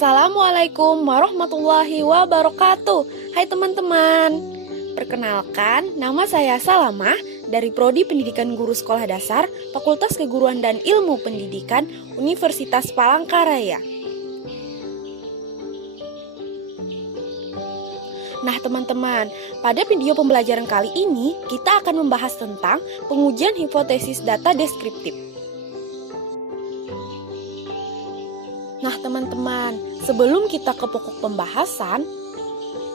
Assalamualaikum warahmatullahi wabarakatuh. Hai teman-teman, perkenalkan nama saya Salamah dari Prodi Pendidikan Guru Sekolah Dasar Fakultas Keguruan dan Ilmu Pendidikan Universitas Palangkaraya. Nah teman-teman, pada video pembelajaran kali ini kita akan membahas tentang pengujian hipotesis data deskriptif. Nah teman-teman, sebelum kita ke pokok pembahasan,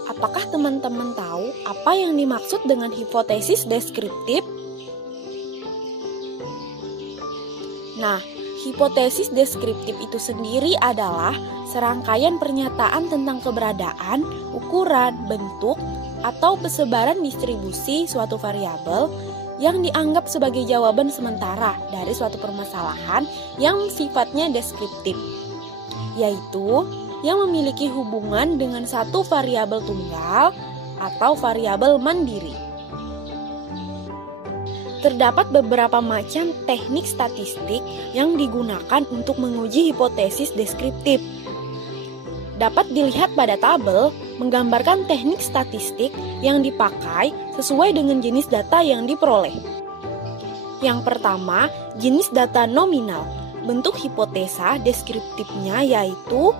apakah teman-teman tahu apa yang dimaksud dengan hipotesis deskriptif? Nah, hipotesis deskriptif itu sendiri adalah serangkaian pernyataan tentang keberadaan, ukuran, bentuk, atau persebaran distribusi suatu variabel yang dianggap sebagai jawaban sementara dari suatu permasalahan yang sifatnya deskriptif, yaitu yang memiliki hubungan dengan satu variabel tunggal atau variabel mandiri. Terdapat beberapa macam teknik statistik yang digunakan untuk menguji hipotesis deskriptif. Dapat dilihat pada tabel menggambarkan teknik statistik yang dipakai sesuai dengan jenis data yang diperoleh. Yang pertama, jenis data nominal. Bentuk hipotesa deskriptifnya yaitu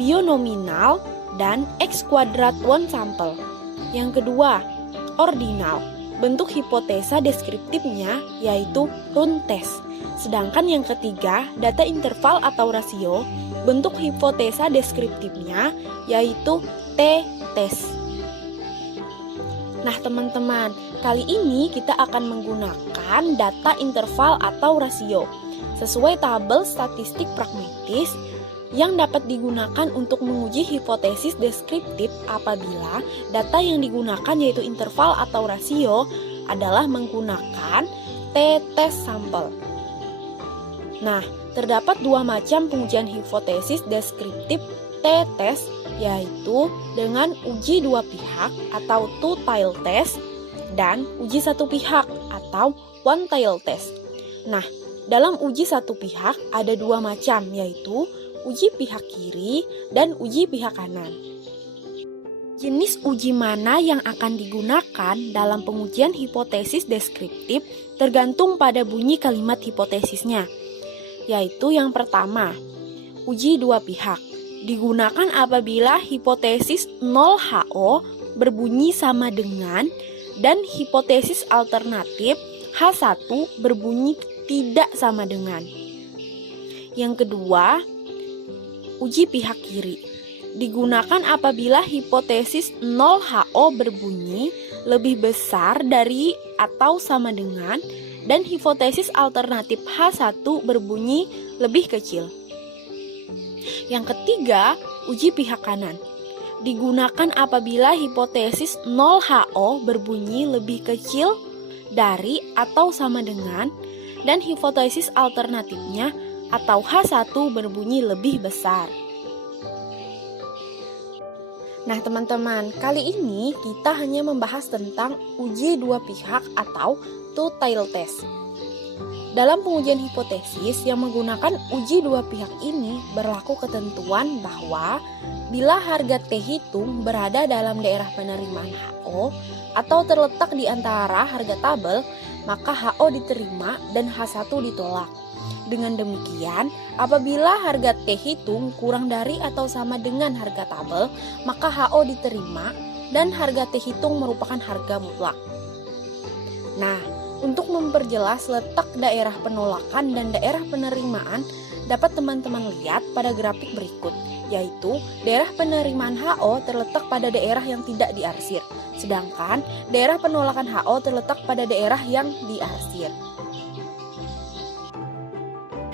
binominal dan X kuadrat one sample. Yang kedua, ordinal. Bentuk hipotesa deskriptifnya yaitu round test. Sedangkan yang ketiga, data interval atau rasio. Bentuk hipotesa deskriptifnya yaitu t-test. Nah teman-teman, kali ini kita akan menggunakan data interval atau rasio sesuai tabel statistik pragmatis yang dapat digunakan untuk menguji hipotesis deskriptif apabila data yang digunakan yaitu interval atau rasio adalah menggunakan t-test sampel. Nah, terdapat dua macam pengujian hipotesis deskriptif t-test, yaitu dengan uji dua pihak atau two-tailed test dan uji satu pihak atau one-tailed test. Nah, dalam uji satu pihak ada dua macam, yaitu uji pihak kiri dan uji pihak kanan. Jenis uji mana yang akan digunakan dalam pengujian hipotesis deskriptif tergantung pada bunyi kalimat hipotesisnya, yaitu yang pertama, uji dua pihak. Digunakan apabila hipotesis 0HO berbunyi sama dengan dan hipotesis alternatif H1 berbunyi tidak sama dengan. Yang kedua, uji pihak kiri. Digunakan apabila hipotesis 0HO berbunyi lebih besar dari atau sama dengan dan hipotesis alternatif H1 berbunyi lebih kecil. Yang ketiga, uji pihak kanan. Digunakan apabila hipotesis 0HO berbunyi lebih kecil dari atau sama dengan dan hipotesis alternatifnya atau H1 berbunyi lebih besar. Nah teman-teman, kali ini kita hanya membahas tentang uji dua pihak atau two-tailed test. Dalam pengujian hipotesis yang menggunakan uji dua pihak ini berlaku ketentuan bahwa bila harga T hitung berada dalam daerah penerimaan HO atau terletak di antara harga tabel, maka HO diterima dan H1 ditolak. Dengan demikian, apabila harga T hitung kurang dari atau sama dengan harga tabel, maka HO diterima dan harga T hitung merupakan harga mutlak. Nah, untuk memperjelas letak daerah penolakan dan daerah penerimaan, dapat teman-teman lihat pada grafik berikut, yaitu daerah penerimaan HO terletak pada daerah yang tidak diarsir, sedangkan daerah penolakan HO terletak pada daerah yang diarsir.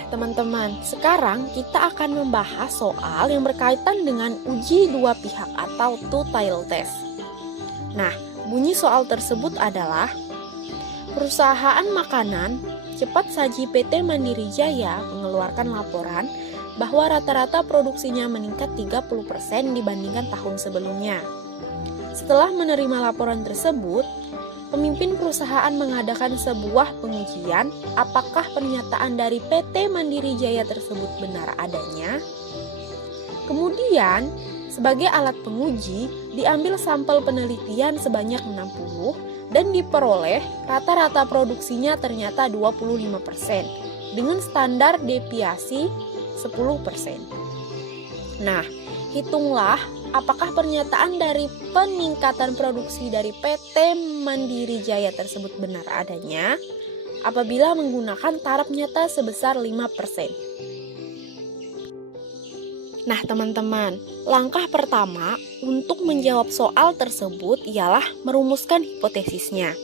Teman-teman, sekarang kita akan membahas soal yang berkaitan dengan uji dua pihak atau two-tailed test. Nah, bunyi soal tersebut adalah perusahaan makanan cepat saji PT Mandiri Jaya mengeluarkan laporan bahwa rata-rata produksinya meningkat 30% dibandingkan tahun sebelumnya. Setelah menerima laporan tersebut, pemimpin perusahaan mengadakan sebuah pengujian apakah pernyataan dari PT Mandiri Jaya tersebut benar adanya. Kemudian, sebagai alat penguji, diambil sampel penelitian sebanyak 60 dan diperoleh rata-rata produksinya ternyata 25% dengan standar deviasi 10%. Nah, hitunglah apakah pernyataan dari peningkatan produksi dari PT Mandiri Jaya tersebut benar adanya apabila menggunakan taraf nyata sebesar 5%. Nah, teman-teman, langkah pertama untuk menjawab soal tersebut ialah merumuskan hipotesisnya.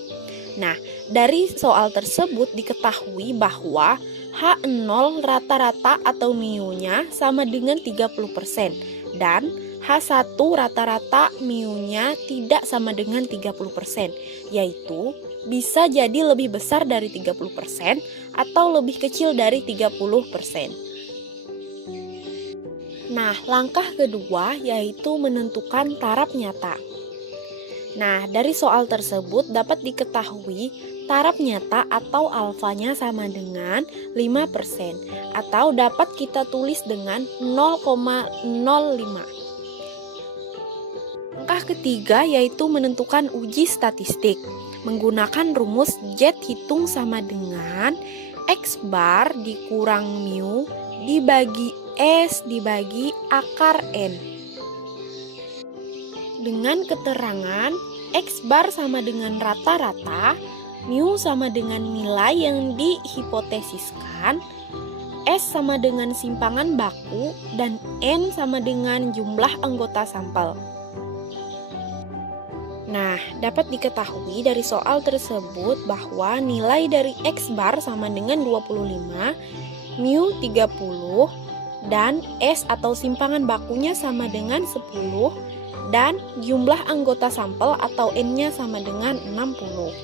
Nah, dari soal tersebut diketahui bahwa H0 rata-rata atau mu-nya sama dengan 30% dan H1 rata-rata mu-nya tidak sama dengan 30%, yaitu bisa jadi lebih besar dari 30% atau lebih kecil dari 30%. Nah, langkah kedua yaitu menentukan taraf nyata. Nah, dari soal tersebut dapat diketahui taraf nyata atau alfanya sama dengan 5% atau dapat kita tulis dengan 0,05. Langkah ketiga yaitu menentukan uji statistik. Menggunakan rumus Z hitung sama dengan X bar dikurang mu dibagi S dibagi akar N. Dengan keterangan X bar sama dengan rata-rata, mu sama dengan nilai yang dihipotesiskan, S sama dengan simpangan baku, dan N sama dengan jumlah anggota sampel. Nah, dapat diketahui dari soal tersebut bahwa nilai dari X bar sama dengan 25, mu 30, dan S atau simpangan bakunya sama dengan 10, dan jumlah anggota sampel atau N-nya sama dengan 60.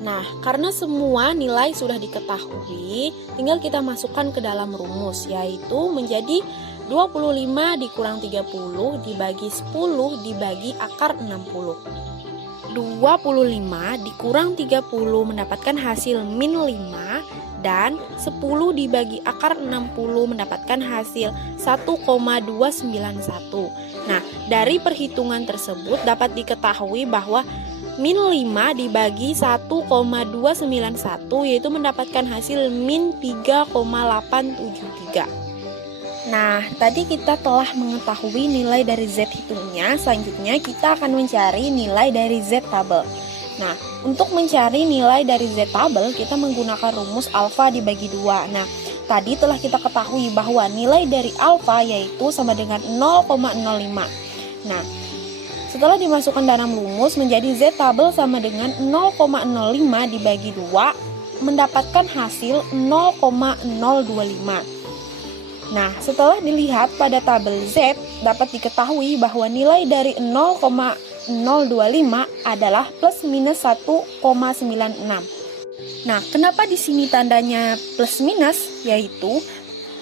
Nah, karena semua nilai sudah diketahui, tinggal kita masukkan ke dalam rumus, yaitu menjadi 25 dikurang 30 dibagi 10 dibagi akar 60. 25 dikurang 30 mendapatkan hasil min 5, dan 10 dibagi akar 60 mendapatkan hasil 1,291. Nah, dari perhitungan tersebut dapat diketahui bahwa min 5 dibagi 1,291 yaitu mendapatkan hasil min 3,873. Nah, tadi kita telah mengetahui nilai dari Z hitungnya, selanjutnya kita akan mencari nilai dari Z tabel. Nah, untuk mencari nilai dari Z tabel, kita menggunakan rumus alfa dibagi 2. Nah, tadi telah kita ketahui bahwa nilai dari alfa yaitu sama dengan 0,05. Nah, setelah dimasukkan dalam rumus menjadi Z tabel sama dengan 0,05 dibagi 2, mendapatkan hasil 0,025. Nah, setelah dilihat pada tabel Z, dapat diketahui bahwa nilai dari 0,025 adalah plus minus 1,96. Nah, kenapa di sini tandanya plus minus? Yaitu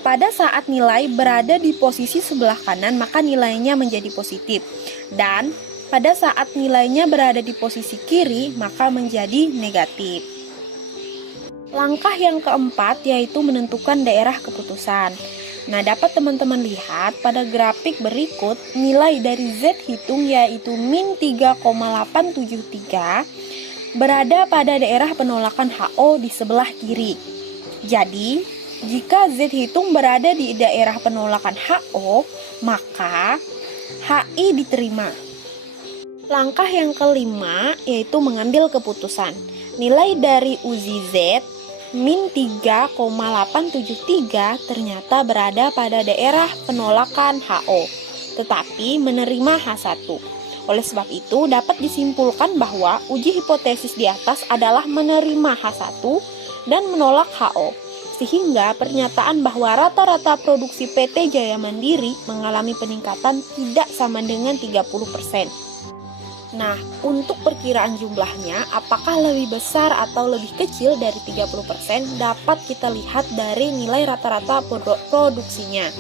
pada saat nilai berada di posisi sebelah kanan, maka nilainya menjadi positif. Dan pada saat nilainya berada di posisi kiri, maka menjadi negatif. Langkah yang keempat yaitu menentukan daerah keputusan. Nah, dapat teman-teman lihat pada grafik berikut nilai dari Z hitung yaitu min 3,873 berada pada daerah penolakan HO di sebelah kiri. Jadi, jika Z hitung berada di daerah penolakan HO, maka HI diterima. Langkah yang kelima yaitu mengambil keputusan. Nilai dari uji Z min 3,873 ternyata berada pada daerah penolakan HO, tetapi menerima H1. Oleh sebab itu, dapat disimpulkan bahwa uji hipotesis di atas adalah menerima H1 dan menolak HO, sehingga pernyataan bahwa rata-rata produksi PT Jaya Mandiri mengalami peningkatan tidak sama dengan 30%. Nah, untuk perkiraan jumlahnya, apakah lebih besar atau lebih kecil dari 30% dapat kita lihat dari nilai rata-rata produksinya.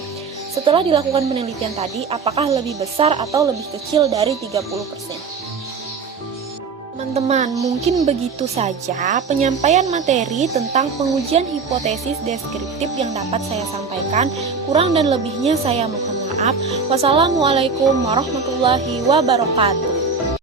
Setelah dilakukan penelitian tadi, apakah lebih besar atau lebih kecil dari 30%? Teman-teman, mungkin begitu saja penyampaian materi tentang pengujian hipotesis deskriptif yang dapat saya sampaikan. Kurang dan lebihnya saya mohon maaf. Wassalamualaikum warahmatullahi wabarakatuh.